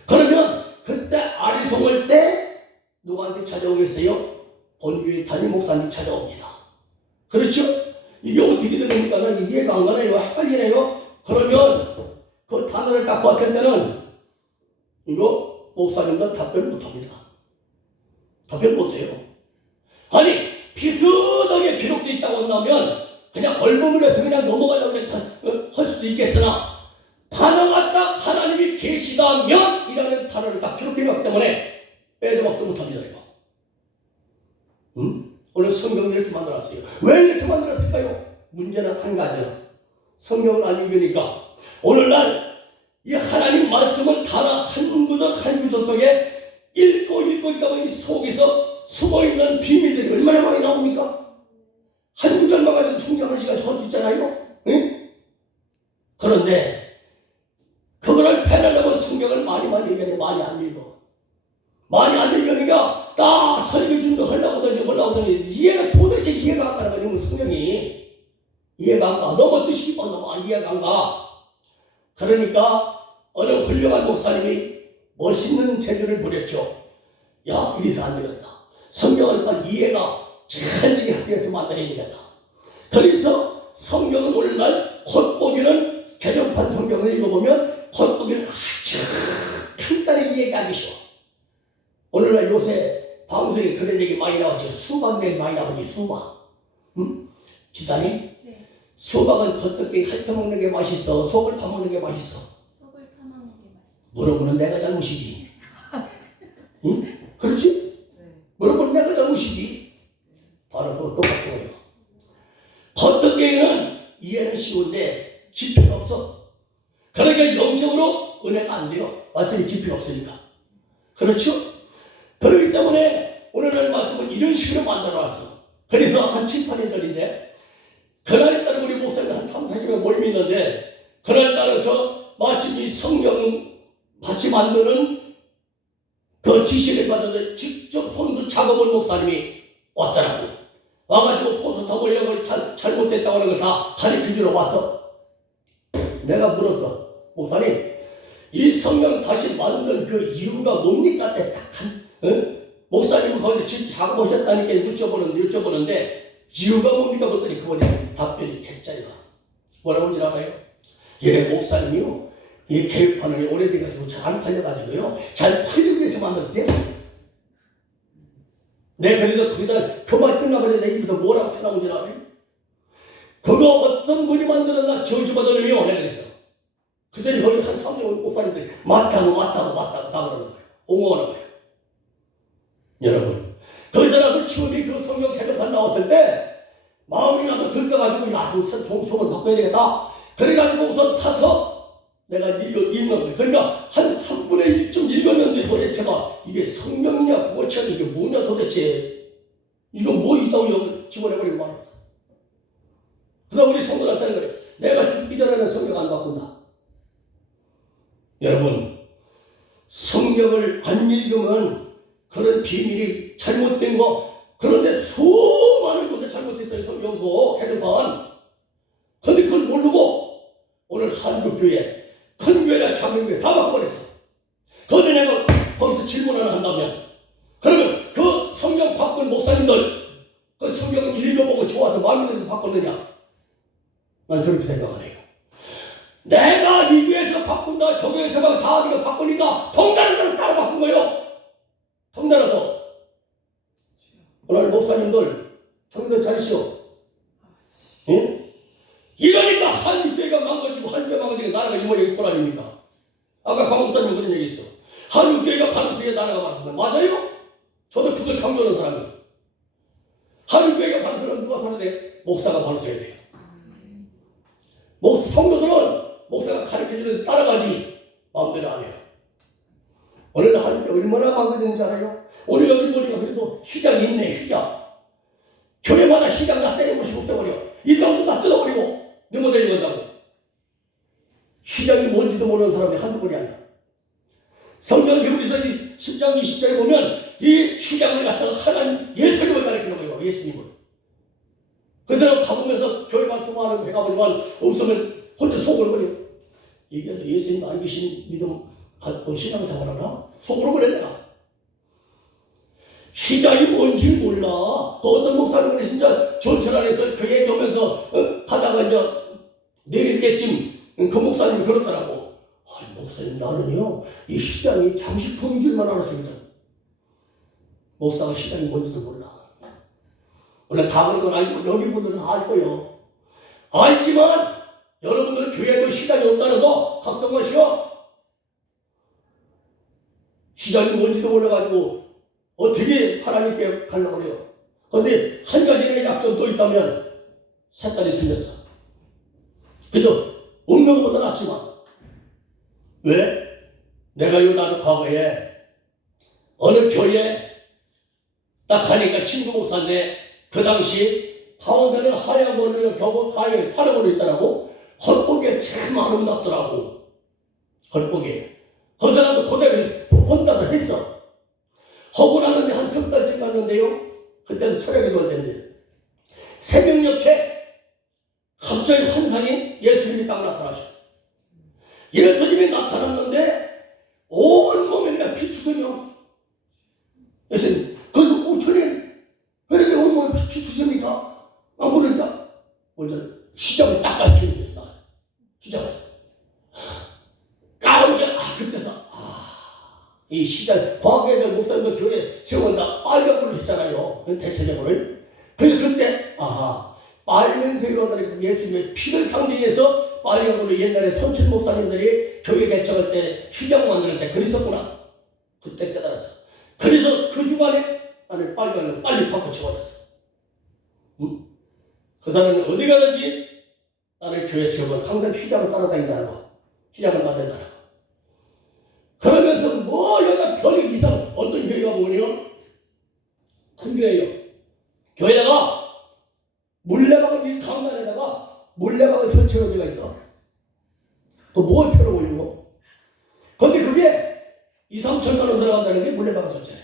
그러면 그때 아리송할 때 누구한테 찾아오겠어요? 본교회 담임 목사님 찾아옵니다. 그렇죠? 이게 어떻게 되니까는 이해가 안 가나요? 헷갈리네요? 그러면 그 단어를 딱 봤을 때는 이거 목사님들 답변 못합니다. 답변 못해요. 아니 비슷하게 기록되어 있다고 한다면 그냥 얼버무려 해서 그냥 넘어가려고 할 수도 있겠으나 단어가 딱 하나님이 계시다면 이라는 단어를 딱 기록해놨기 때문에 빼도 박도 못합니다. 이거. 오늘 성경을 이렇게 만들었어요. 왜 이렇게 만들었을까요? 문제는 한 가지요. 성경을 안 읽으니까 오늘날 이 하나님 말씀을 단어 한 구절 한 구절 속에 읽고 있다 보니 속에서 숨어있는 비밀들이 얼마나 많이 나옵니까? 한 구절만 가지고 성경 한 시간씩 할 수 있잖아요. 응? 그런데 그거를 패내려고 성경을 많이 얘기하는데 많이 안 읽어. 많이 안 읽으니까 딱 설교준도 하려고 하더니 뭐라고 하더니 이해가 도대체 이해가 안 가는 거예요. 성경이 이해가 안 가. 너무 뜻이 깊어 너무 이해가 안 가. 그러니까 어느 훌륭한 목사님이 멋있는 재주를 부렸죠. 야, 이래서 안 되겠다. 성경을 빨리 이해가 잘 되게 하기 위해서 만들어야 되겠다. 그래서 성경은 오늘날 겉보기는 개정판 성경을 읽어보면 겉보기는 아주 간단히 이해가 안 되셔. 오늘날 요새 방송에 그런 얘기 많이 나오죠. 수박 얘기 많이 나오지. 수박. 집사님? 네. 수박은 겉떻게 핥아먹는 게 맛있어? 속을 파먹는 게 맛있어? 속을 파먹는 게 맛있어. 물어보는 내가 잘못이지. 응? 그렇지? 네. 물어보는 내가 잘못이지. 바로 그거 똑같은 거예요. 겉듣기에는 이해는 쉬운데 깊이가 없어. 그러니까 영적으로 은혜가 안 돼요. 말씀이 깊이가 없으니까. 그렇죠? 그렇기 때문에 오늘날 말씀은 이런 식으로 만들어놨어. 그래서 한 7, 8년 전인데 그날따라 우리 목사님 한 3, 40명 모임이 있는데 그날따라서 마침 이 성경 같이 만드는 그 지시를 받아서 직접 손수 작업을 목사님이 왔더라고. 와가지고 포스 타보려고 잘못됐다고 하는 걸 다 가르쳐주러 왔어. 내가 물었어. 목사님, 이 성경 다시 만든 그 이유가 뭡니까? 목사님은 거기서 직접 작업하셨다니까 여쭤보는데 이유가 뭡니까? 그랬더니 그분이 답변이 개짜리가. 뭐라고 하는지 알아요? 예, 목사님이요. 이 개혁판을 오래돼가지고 잘 안 팔려가지고요. 잘 팔리기 위해서 만들었대요. 네, 그래서 그 말 끝나버려 내 입에서 뭐라고 튀어나온지 알아요? 그거 어떤 분이 만들었나 저주받으려며 내가 그랬어. 그랬더니 거기 한 3명 목사님들이 맞다고 다 그러는 거예요. 옹호하는 거예요. 여러분, 그 사람을 치우니 그 성경 개정판 나왔을 때 마음이 나도 들떠가지고 야, 종속을 바꿔야 되겠다. 그래가지고 우선 사서 내가 읽는 거예요. 그러니까 한 3분의 1쯤 읽었는데 도대체가 이게 성경이냐 구어체냐 이게 뭐냐 도대체 이거 뭐 있다고 여기 집어내버리고 말았어. 그래서 우리 성도한테 하는 거예요. 내가 죽기 전에는 성경 안 바꾼다. 여러분, 성경을 안 읽으면 그런 비밀이 잘못된 거, 그런데 수많은 곳에 잘못했어요. 성경도 해석판. 근데 그걸 모르고 오늘 한국교회, 큰 교회나 작은 교회 다 바꿔버렸어. 그런데 내가 거기서 질문 하나 한다면, 그러면 그 성경 바꾼 목사님들 그 성경을 읽어보고 좋아서 마음에 들어서 바꿨느냐? 난 그렇게 생각 안 해요. 내가 이 교회에서 바꾼다, 저 교회에서 다 네가 바꾸니까 덩달아 대로 따라 바꾼 거예요. 덩달아서. 오늘 목사님들 정도 잘시오. 응? 이러니까 한국교회가 망가지고 한국교회가 망가지고 나라가 이 모양이 꼴아닙니까? 아까 강 목사님 그런 얘기 있어. 한국교회가 반수에 나라가 반수다. 맞아요? 저도 그걸 강조하는 사람이에요. 한국교회가 반수는 누가 서야 돼? 목사가 반수해야 돼요. 성도들은 목사가 가르쳐주는 따라가지 마음대로 안 해요. 오늘 한국교회 얼마나 망가졌는지 알아요? 오늘 여기 보니까 그래도 휘장이 있네. 휘장. 교회마다 휘장 다 때려버리고 없애버려. 이 땅도 다 뜯어버리고 넘어다니고 간다고. 휘장이 뭔지도 모르는 사람이 한두 번이 아니야. 성경 히브리서 10장 20절에 보면 이 휘장을 갖다가 하나님 예수님을 가르치는 거예요. 예수님을. 그래서 가보면서 교회 말씀하는 거 해가보지만 없으면 혼자 속을 버려. 이게 예수님 안 계신 믿음 갖고 신앙생활 하나? 속으로 그래 내가. 휘장이 뭔지 몰라. 그 어떤 목사님은 진짜 전철 안에서 교회 오면서 가다가 이제 내릴 때쯤 그 목사님이 그러더라고. 목사님 나는요 이 휘장이 장식품인 줄만 알았습니다. 목사가 휘장이 뭔지도 몰라. 원래 다 그런 건 알고 여기 분들은 다 알 거예요. 알지만 여러분들 교회에도 휘장이 없다는 거 각성하시오. 휘장이 뭔지도 몰라가지고 어떻게 하나님께 가려고 그래요. 그런데 한 가지의 약점 또 있다면 색깔이 틀렸어. 그래도 없는 것보다 낫지만 왜? 내가 나는 과거에 어느 교회에 딱 가니까 친구 목사인데 그 당시 가운데는 하얀 걸로 벽을 하얀 걸로 있더라고. 헐복에 참 아름답더라고. 헐복에. 그 사람도 그대로 혼자서 했어. 하고 나는데 한 석 달쯤 갔는데요. 그때도 철학이 돌던데 새벽녘에 갑자기 환상이 예수님이 딱 나타나셨어. 예수님이 나타났는데 온 몸에 그냥 피투성이요. 예수님 거기서 우천에 왜 이렇게 온 몸에 피투성입니까? 안 모르니까 먼저 시작을 딱 가르치는 거야. 시작을 까운지 그때서 이 시작 과거에 대한 목사님들 교회 세원다 빨간불로 했잖아요. 대체적으로. 그래서 그때 빨간색으로 하니까 예수님의 피를 상징해서 빨간불로 옛날에 선출 목사님들이 교회 개척할 때 휘장 만들 때 그랬었구나. 그때 깨달았어. 그래서 그 주간에 나는 빨간을 빨리 바꿔쳐버렸어. 그 사람은 어디 가든지 나는 교회 세우면 항상 휘장을 따라다닌다는 거. 휘장을 만든다는 거. 그러면서 여기가 별이 이상 어떤 교회가 보면요. 큰 교회예요. 교회다가 물레방울 이 강단에다가 물레방울 설치하는 데가 있어. 그 뭘 펴놓은 거예요? 근데 그게 2, 3천만 원 들어간다는 게 물레방울 설치네.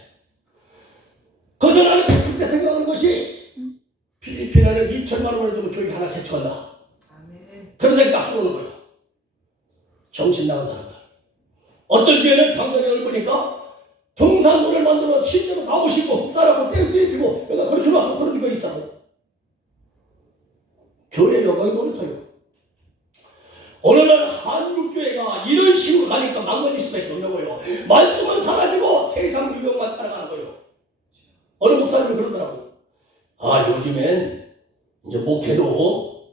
그래서 나는 그때 생각하는 것이 필리핀에는 2천만 원을 주고 교회 하나 개척한다. 그런 생각이 딱 들어오는 거예요. 정신 나간 사람들. 어떤 교회는 강단이 넓으니까 등산로를 만들어 실제로 나무 심고 흙사라고 떼피고 여기다 걸쳐놨어. 그런 데가 있다고. 교회 여각이 모르터요. 오늘날 한국교회가 이런 식으로 가니까 망가질 수밖에 없는 거예요. 말씀은 사라지고 세상 유형만 따라가는 거예요. 어느 목사님이 그러더라고. 요즘엔 이제 목회도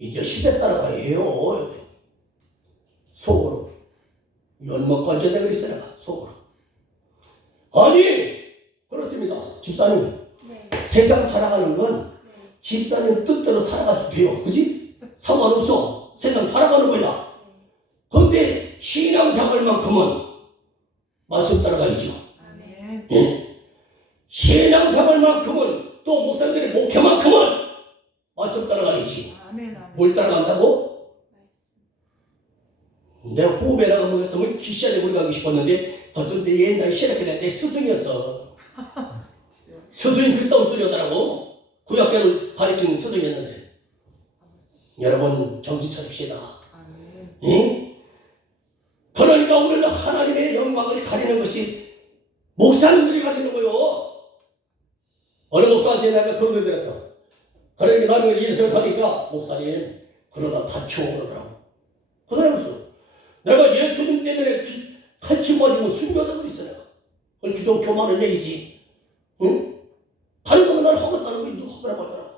이제 시대 따라가야 해요. 속으로. 연못까지 내가 그랬어요. 내가 속으로. 아니 그렇습니다. 집사님. 네. 세상 살아가는 건 집사님 뜻대로 살아갈 수 돼요. 그지? 상관없어. 세상 살아가는 거야. 그런데 신앙생활만큼은 말씀 따라가야죠. 예. 신앙생활만큼은 또 목사님들의 목회만큼은 말씀 따라가야지. 뭘 따라간다고? 내 후배라고 뭐겠으면 기시안에 올라가고 싶었는데 어떤 때 옛날에 시작했는데 내 스승이었어. 스승이 그따위 소리 하더라고. 구약계를 가리키는 스승이었는데. 여러분 정신 차립시다. 응? 그러니까 우리는 하나님의 영광을 가리는 것이 목사님들이 가리는 거요. 어느 목사한테 내가 그런 소리 들었어. 그러니까 나는 이렇게 생각하니까 목사님 그러다 다치고 그러더라고. 그 사람은 내가 예수님 때문에 칼치 맞으면 순교하다고 그랬어 내가. 그건 기존 교만한 얘기지. 응? 다른 거면 나는 허갔다는 거 누가 허가라고 하더라.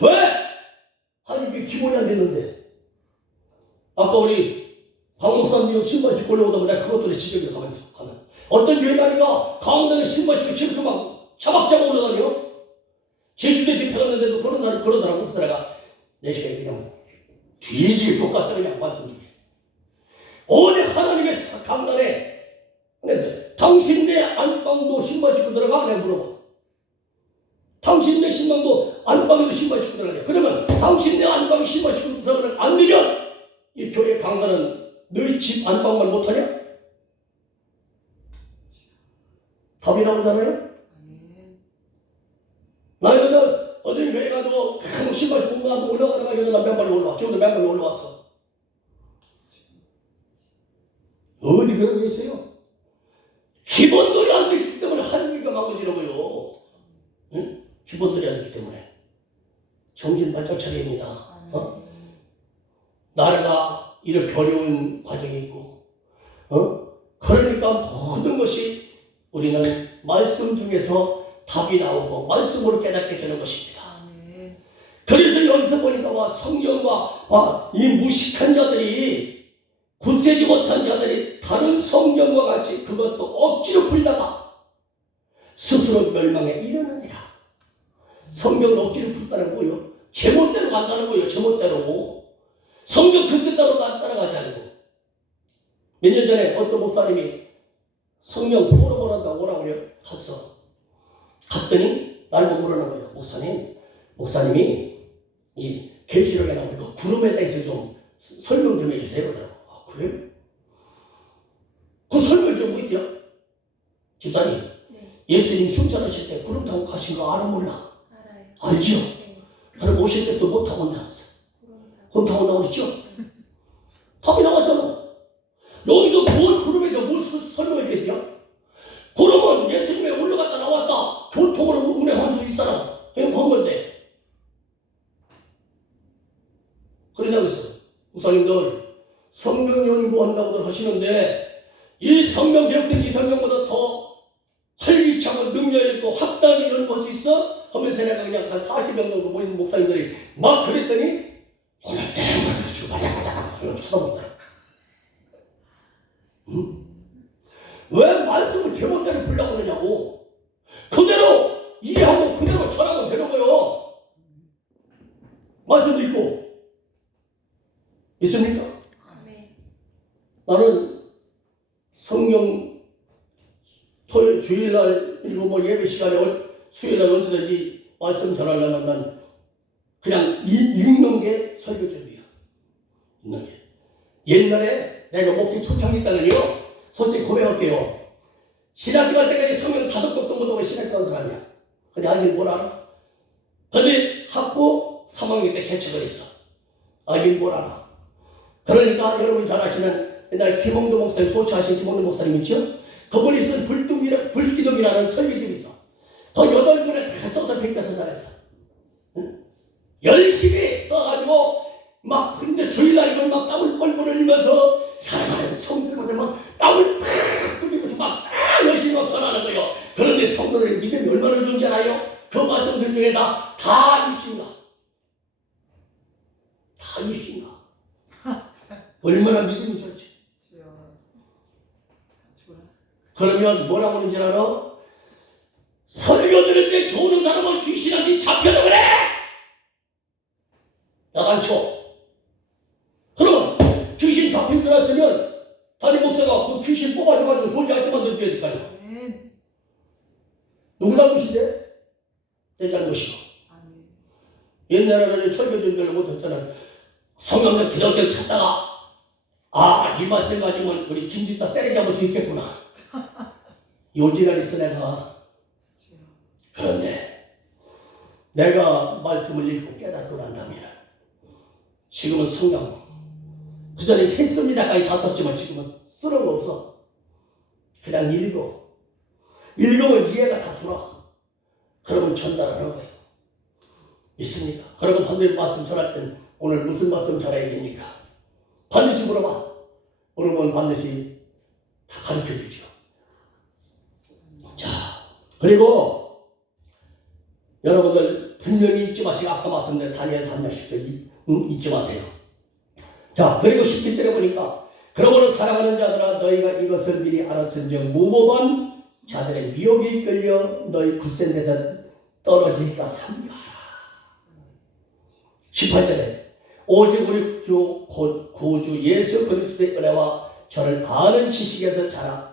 왜? 하나님께 기본이 안 됐는데. 아까 우리 박 목사님 신발 신고 올라오다 내가 그것들의 지적이 가면 어떤 교회가니까 강당에 신발 신고 집에서 막 차박자고 올라다녀. 제주도 집회 갔는데도 그러더라고. 그래서 내가 내 시간에 그냥 뒤지게 족갔어 그냥 말씀 중에. 어디 하나님의 강단에 그래서 당신 내 안방도 신발 신고 들어가? 내가 물어봐. 당신 내 신방도 안방에도 신발 신고 들어가냐? 그러면 당신 내 안방에 신발 신고 들어가면 안 되면 이 교회 강단은 너희 집 안방만 못하냐? 답이 나오잖아요? 나 여자 어디 교회 가지고 신발 신고 나도 올라가다가 여자 나 맨발로 올라와. 지금도 맨발로 올라왔어. 어디 그런 게 있어요? 기본들이 안 되기 때문에 하나님과 망가지려고요. 응? 기본들이 안 되기 때문에. 정신 바짝 차립니다. 어? 나라가 이렇게 어려운 과정이 있고, 그러니까 모든 것이 우리는 말씀 중에서 답이 나오고 말씀으로 깨닫게 되는 것입니다. 그래서 여기서 보니까 성령과 이 무식한 자들이 굳세지 못한 자들이 다른 성령과 같이 그것도 억지로 풀다가 스스로 멸망에 이르느니라. 성령을 억지로 풀다는 거요. 제멋대로 간다는 거예요. 제멋대로. 성경 그 뜻대로 따라가지 않고. 몇 년 전에 어떤 목사님이 성령 포럼을 한다고 오라고 그래요. 갔어. 갔더니 날 보고 그러는 거예요. 목사님이 이 계시록에 나오는 그 구름에 대해서 좀 설명 좀 해주세요. 그러더라고. 아, 그래요? 그 설명 좀 뭐 있대요? 집사님, 네. 예수님 승천하실 때 구름 타고 가신 거 알아 몰라? 알아요. 알지요? 네. 그럼 오실 때 또 못 타고 온다. 구름 타고 온다고 그랬죠? 답이 나왔잖아. 여기서 구름에 대해서 뭘 설명했겠냐? 구름은 예수님에 올라갔다 나왔다. 교통으로 운행할 수 있잖아. 그냥 본 건데. 그래서 목사님들 성경 연구한다고들 하시는데 이 성경 기록된 이 성경보다 더 활기차고 능력 있고 확답이 연구할 수 있어? 하면서 내가 그냥 한 40명 정도 모인 목사님들이 막 그랬더니 오늘 때문에 맞아 쳐다보더라. 응? 왜 말씀을 제멋대로 풀려고 그러냐고. 그대로 이해하고 그대로 전하면 되는 거요. 말씀도 있고. 있습니까? 네. 나는 성령 토요일 주일날 그리고 뭐 예배 시간에 수요일날 언제든지 말씀 전하려면 난 그냥 읽는 게 설교 준비야. 읽는 게. 옛날에 내가 목회 초창기 때는요. 솔직히 고백할게요. 신학교 갈 때까지 성경 5곡도 못하고 신학교 간 사람이야. 근데 알긴 뭘 알아? 근데 학부 3학년 때 개척을 했어. 알긴 뭘 알아? 그러니까 여러분 잘 아시는 옛날 김홍도 목사님, 소치하신 김홍도 목사님 있죠? 그분이 쓴 불기둥이라는 설교집이 있어. 그 8권을 다 써서 베껴서 잘했어. 응? 열심히 써가지고 막 근데 주일날 이걸 막 땀을 뻘뻘 흘리면서 사랑하는 성도들한테 막 땀을 팍 흘리면서 막 열심히 막 전하는 거예요. 그런데 성도들의 믿음이 얼마나 좋은지 알아요? 그 말씀들 중에 다 있습니다. 다 있습니다. 얼마나 믿음이 좋지. 그러면 뭐라고 하는지 알아? 설교 들을 때 좋은 사람은 귀신한테 잡혀도 그래! 야간초. 그러면 귀신 잡힌 줄 알았으면 담임 목사가 그 귀신 뽑아줘가지고 졸지 않게 만들어줘야 될 거 아니야. 누구 잘못인데? 내 잘못이고. 옛날에는 철교전들을 못할 때는 성경을 기독교 찾다가 아, 이 말씀 가지면 우리 김집사 때려잡을 수 있겠구나. 요지랄 있어 내가. 그런데 내가 말씀을 읽고 깨닫고 난다면 지금은 성령 그 전에 했습니다까지 다 썼지만 지금은 쓸어없어. 그냥 읽으면 이해가 다 들어. 그러면 전달하는 거예요. 있습니까? 그러면 반드시 말씀 전할 땐 오늘 무슨 말씀 전해야 됩니까? 반드시 물어봐. 물으면 반드시 다 가르쳐주죠. 자, 그리고 여러분들 분명히 잊지 마시고 아까 말씀드린 다니엘 3장 10절 잊지 마세요. 자, 그리고 17절에 보니까 그러므로 사랑하는 자들아 너희가 이것을 미리 알았은즉 무모한 자들의 미혹에 끌려 너희 굳센 데서 떨어지니까 삼가하라. 18절에 오직 우리 주 곧 구주 예수 그리스도의 은혜와 저를 아는 지식에서 자라가라.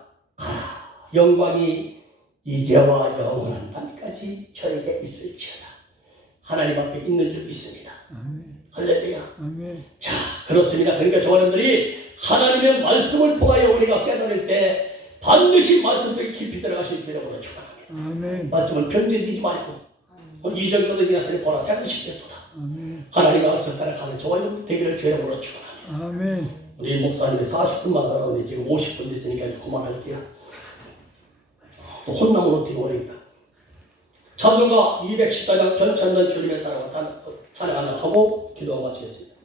영광이 이제와 영원한 날까지 저에게 있을지어다. 하나님 앞에 있는 줄 믿습니다. 아멘. 할렐루야. 아멘. 자, 그렇습니다. 그러니까 저여러분들이 하나님의 말씀을 통하여 우리가 깨달을 때 반드시 말씀 속에 깊이 들어가실 줄로 축원합니다. 아멘. 말씀을 변질되지 말고 이전 것을 이나서니 보라 생각하실 때도다. 아멘. 하나님의 말씀 따라가는 저와 여러분 되기를 주의 이름으로 축원합니다. 아멘. 우리 목사님이 40분만 하라는데 지금 50분 됐으니까 이제 그만할게요. 또 혼나면 어떻게 오래있다. 찬송가 214장 변찬던 주님의 사랑을 찬양하는 하고 기도하고 마치겠습니다.